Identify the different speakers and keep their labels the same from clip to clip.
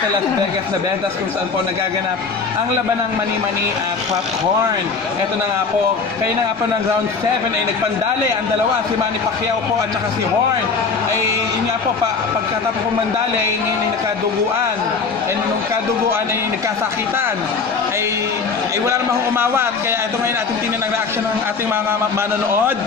Speaker 1: sa Las Vegas na Ventas kung saan po nagaganap ang labanang mani-mani at popcorn. Ito na nga po, kayo na nga po ng round 7 ay nagpandali ang dalawa, si Manny Pacquiao po at saka si Horn. Ay yun nga po, pa, pagkatapos po mandali ay ngayon ay nagkaduguan. And nung kaduguan ay nagkasakitan. Ay, ay wala namang umawat. Kaya ito ngayon ating tingnan ang reaction ng ating mga ma- manonood.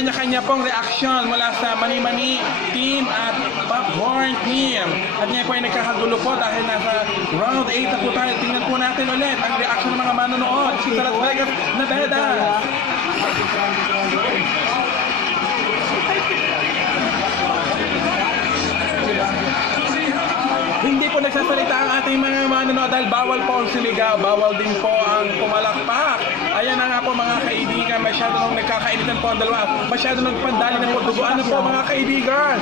Speaker 1: Kanya-kanya pong reaction mula sa Mani Mani team at Popcorn team. At ngayon po ay nagkakagulo po dahil nasa round 8 na po tayo. Tingnan po natin ulit ang reaction ng mga manonood sa Las Vegas, Nevada. Hindi po nagsasalita ang ating mga manonood dahil bawal po ang siligaw, bawal din po ang pumalakpak. Ayan na nga po mga kaibigan, masyado nang nagkakainitan po ang dalawa. Masyado nang pandali na po, duguan na po mga kaibigan.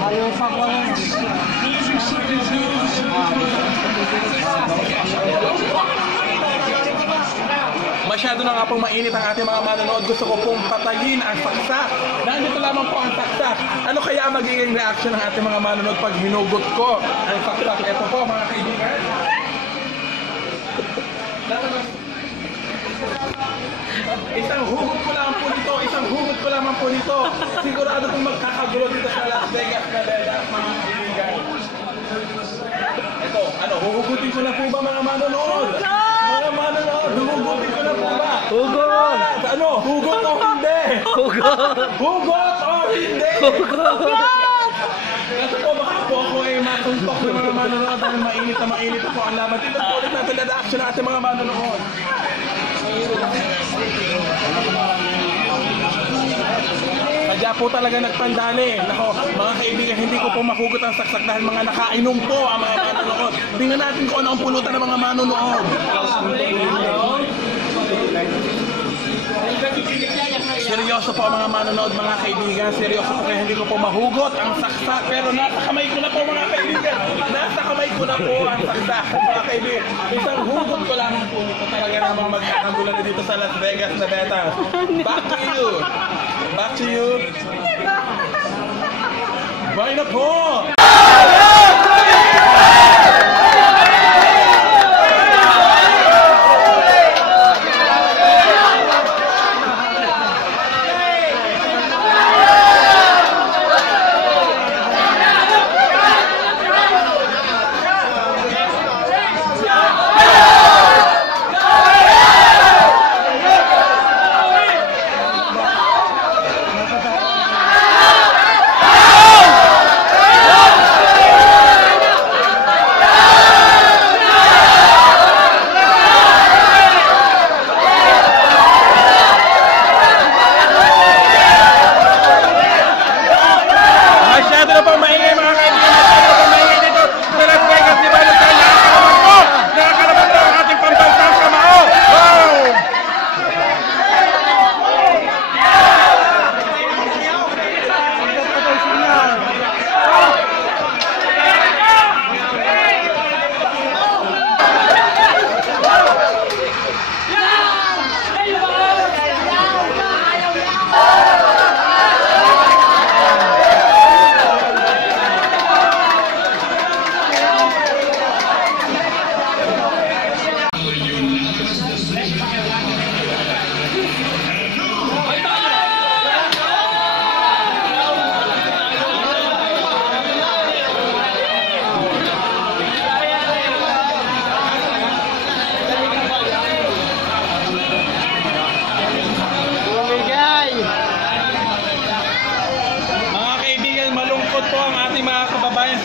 Speaker 1: Masyado na nga pong mainit ang ating mga manonood. Gusto ko pong patayin ang saksak. Nandito lamang po ang saksak. Ano kaya ang magiging reaction ng ating mga manonood pag hinugot ko ang saksak? Ito po mga kaibigan. Isang hugot ko lang po nito, isang hugot ko lamang po nito. Sigurado pong magkakagulo dito sa Las Vegas, Nevada, mga kaibigan. Ito, ano, huhugutin ko na po ba mga manonood? Mga manonood, huhugutin ko na po ba?
Speaker 2: Hugot!
Speaker 1: Ano, hugot o hindi?
Speaker 2: Hugot!
Speaker 1: Hugot o hindi?
Speaker 2: Hugot!
Speaker 1: Kasi po baka po ako ay matuntok ng mga manonood dahil mainit na mainit na po ang laban. Dito po ulit natin na reaction ng ating mga manonood. Sadya po talaga nagpandali. Nako, mga kaibigan, hindi ko po makugot ang saksak dahil mga nakainom po ang mga manonood. Tingnan natin kung ano ang pulutan ng mga manonood. Seryoso po mga manonood, mga kaibigan. Seryoso po kaya hindi ko po mahugot ang saksak. Pero nasa kamay ko na po, mga kaibigan. Nasa kamay ko na po ang saksak, mga kaibigan. Isang hugot ko lang po nito. Talaga namang magkakagulan na dito sa Las Vegas, Nevada. Back to you. Back to you. Bye na po!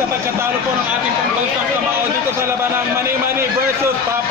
Speaker 1: Sa pagkatalo po ng ating pambansang kamao dito sa labanang Mani Mani versus Pop